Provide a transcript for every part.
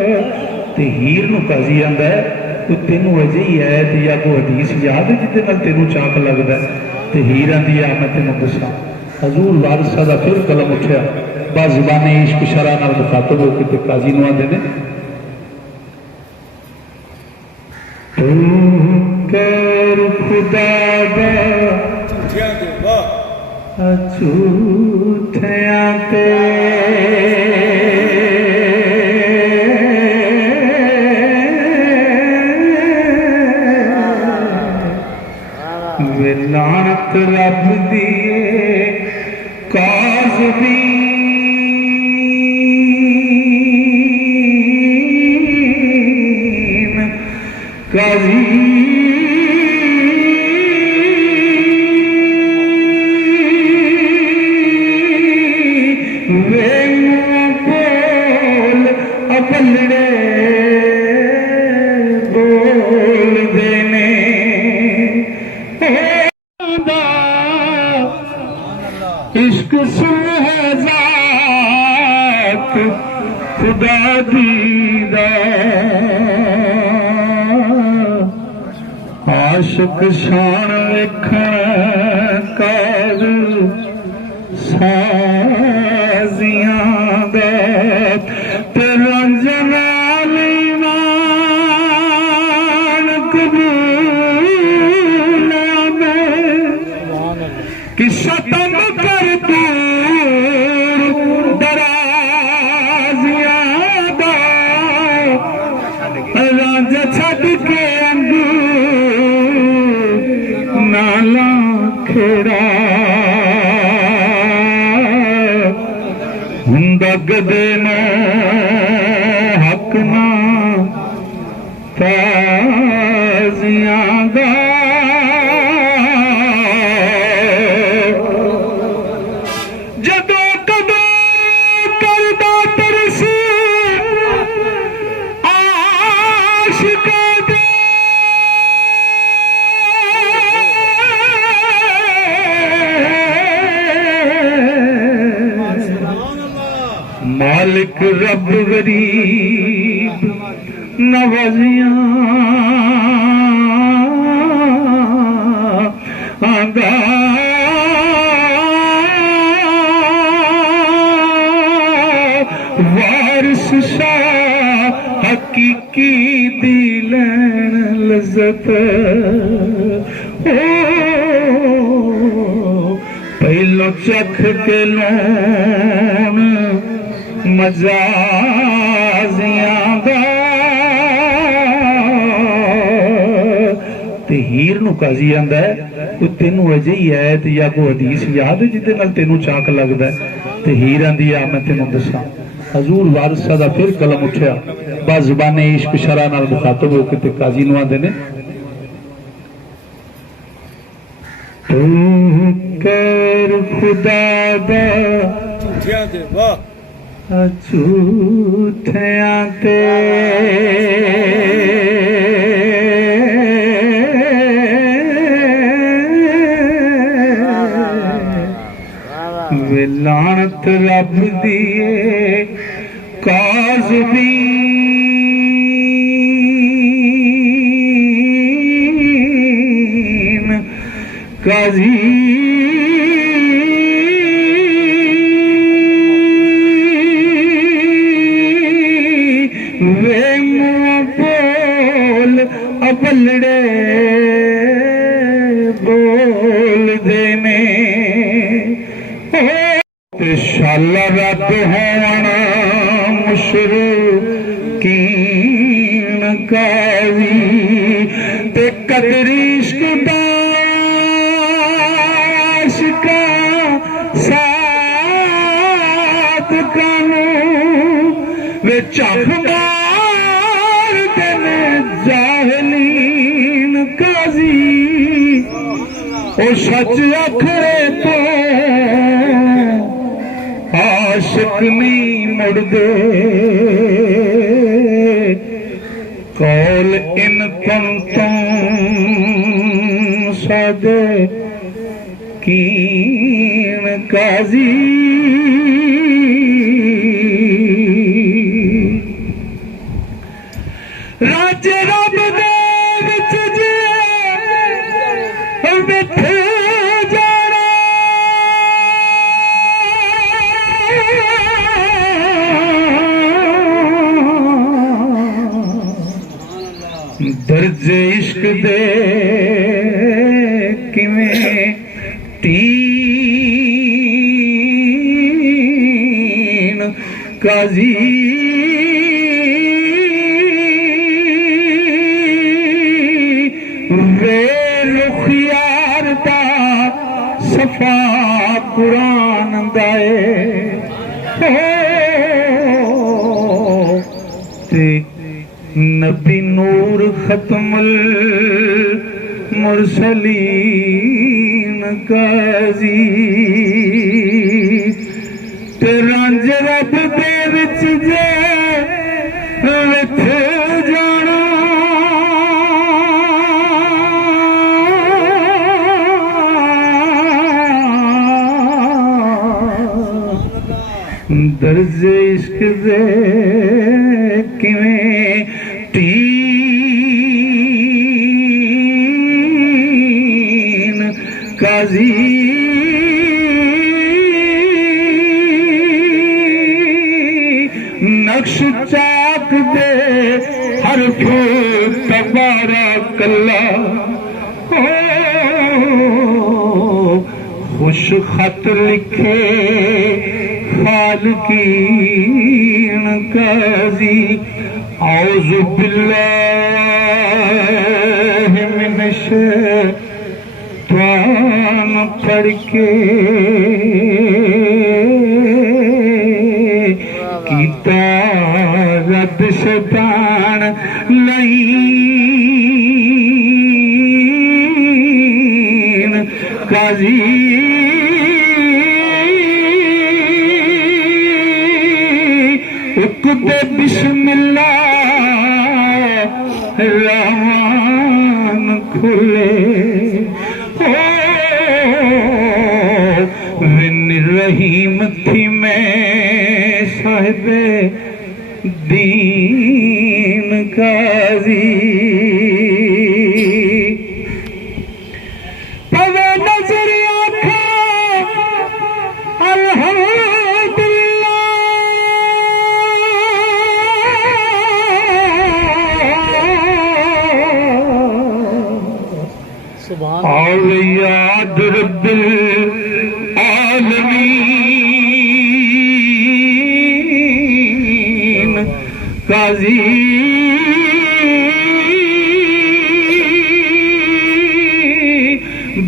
ते हीर नूं काजी आंदा है कोई तेनों अजे ही ऐत या कोई हदीस याद है जिहदे नाल तेनों चाक लगदा है। ते हीर आंदी है मैं तेनों दसां हजूर वारिस दा फिर कलम उठिया बाज़ुबाने इश्क शरा नाल मुखातब होके ते काजी नूं आंदे ने तू कर खुदा दा झूठियां ते लानत रब दिए काज़मीन काज़ी वे बोल अपलड़े बोल देने इश्क सुहज़ात खुदा दीदा आशिक शान वेखण कर साजियां दा तेरा जलाल ईमान कबूल कि सतम कर दूर दराजियां दा रांझ छड़ के अंगू नाला खेड़ा हुंदा गदे ने हक ना ताजियां दा मालिक रब गरीब नवाजियां आंदा वारिस शाह हकीकी दिलन लज़्ज़त पहलो चख के लोन मजाजियां दा ते हीर नूं काजी आंदा है कोई तेनों अजे ही ऐत या कोई हदीस याद है जिहदे नाल तेनों चाक लगदा है। ते हीर आंदी है मैं तेनों दसां हजूर वारिस दा फिर कलम उठिया बाज़ुबाने इश्क शरा नाल मुखातब होके ते काजी नूं आंदे ने तू कर खुदा दा झूठियां ते वे लानत रब दिए काज़मीन काज़ी वे बोल अपलड़े बोल देने ते शाला रब होना मुशरिकीन काज़ी ते कदरी इश्क दा इश्का साथ कानूं वे चखदार देने जाहलीन काज़ी ओ सच अखरे तो आशिक नहीं मुड़दे कौल इन कुंतुम सादे कीन काज़ी राजे रब दे विच जे बैठे जाना दर्जे इश्क दे किवें तीन काजी वे रुखियार दा सफा कुरान दाए ते नबी नूर खत्मुल मुरसलीन काजी ते रंज रब दे विच जे विथ जाना दर्जे इश्क दे किवें तीन काजी नक्श चाक दे हरफ तबारक अल्लाह खुश खत लिखे खालकीन काजी औज़ु बिल्लाहि मिनश शैतान पढ़ के कीता रद शैतान लईन काजी उकदे बिस्मिल्लाह रहमान खुले विन रहीम थी मैं साहिबे दीन काजी पवे नजर आँखा और याद रब्बिल आलमीन काजी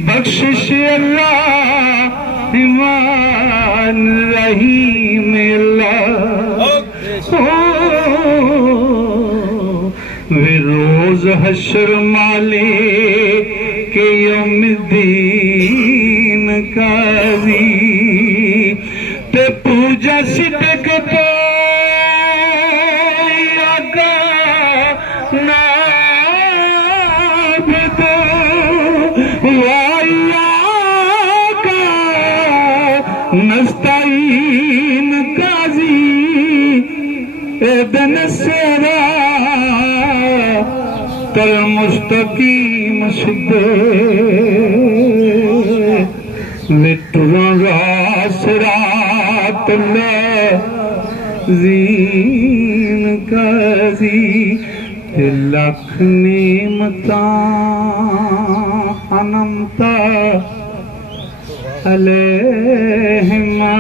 बख्शिश अल्लाह ईमान रहीम अल्लाह वे रोज हश्र माले के यौमद्दीन काजी ते पूजा सिदक तो आका नाबद वायाका नस्ताईन काजी एदन सेरा तल मुस्तकीम सिद्धे मिटुरा रासरात जीन काजी लख नेमता अनंता अलैहिमा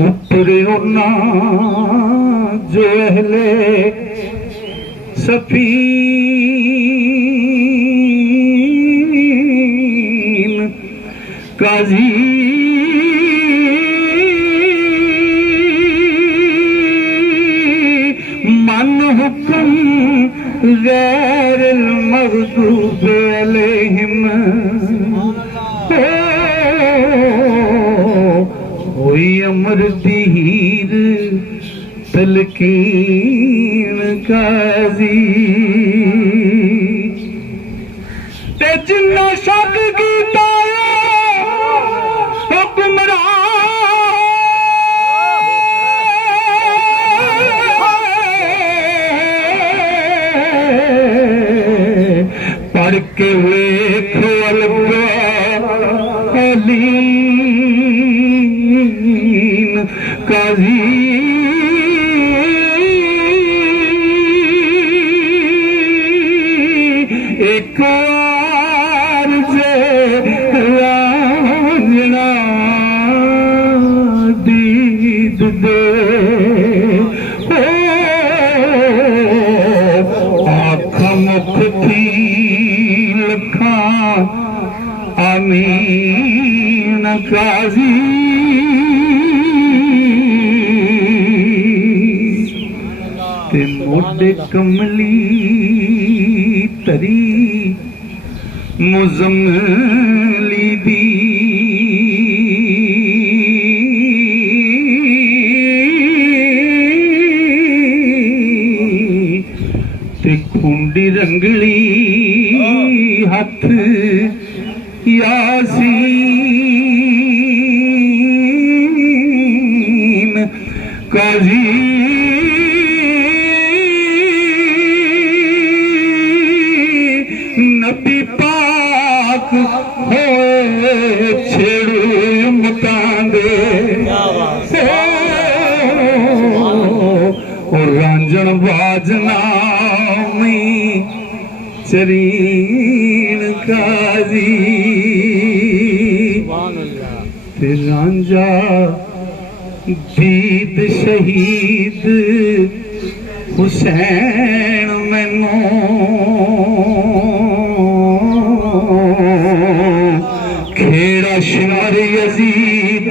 ऊपरे उन्ना जो अहले सफीन काजी मन हुक्म गैर मग़दूब अलैहिम कोई अमर दीर तलकीन काजी ते जिन्ना शक कीता के वेखो अलगालीन काजी एक रांझना दीद दे आँख मुख थी लखा आमीन काजी ते मोटे कमली तरी मुजम्मली दी ते खुंडी रंगली हथ यासीन काजी नबी पाक हो छेड़ू मतांदे और रांझण बाजना चरीन काजी ते रांझा दीद शहीद हुसैन मैनू खेड़ा शिमर यजीद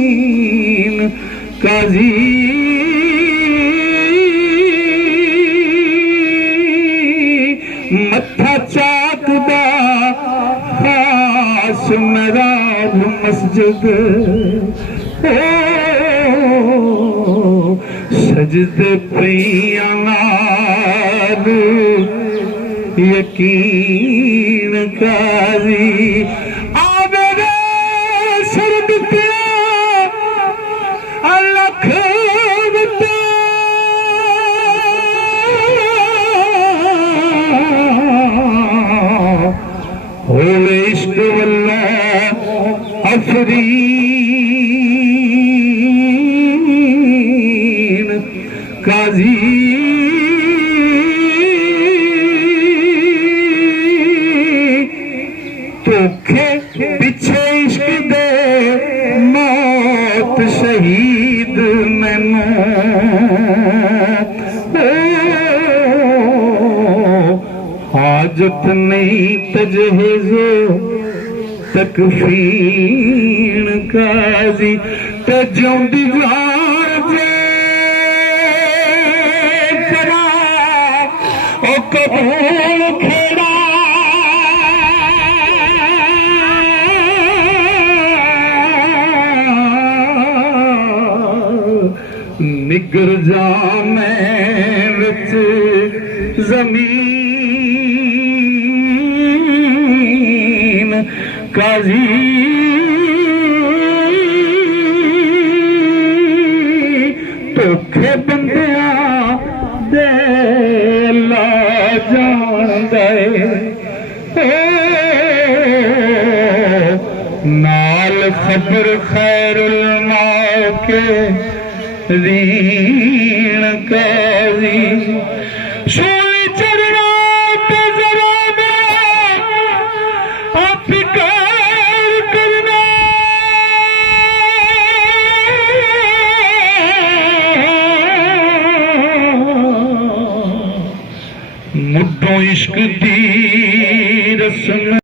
लईन काजी मत्था चाकदा खास मेराब मस्जिद सजदे पिया नाल यकीन काजी आवे रे सरद पिया अलख इश्क वल्ला अफरीन काजी तोखे पिछे इश्क दे मौत शहीद मैनू हाजत नहीं तजहेज़ो तकफीन काजी ते ज्योंदी जान दे करा ओ कबूल खेड़ा निगर जा मैं विच जमीन काजी धोखे बंदिया दे ला जान दे नाल खबर खैरुल मौके रीण काजी शोली चरना पे जरा आप फिकार करना मुद्दों इश्क दी रस्म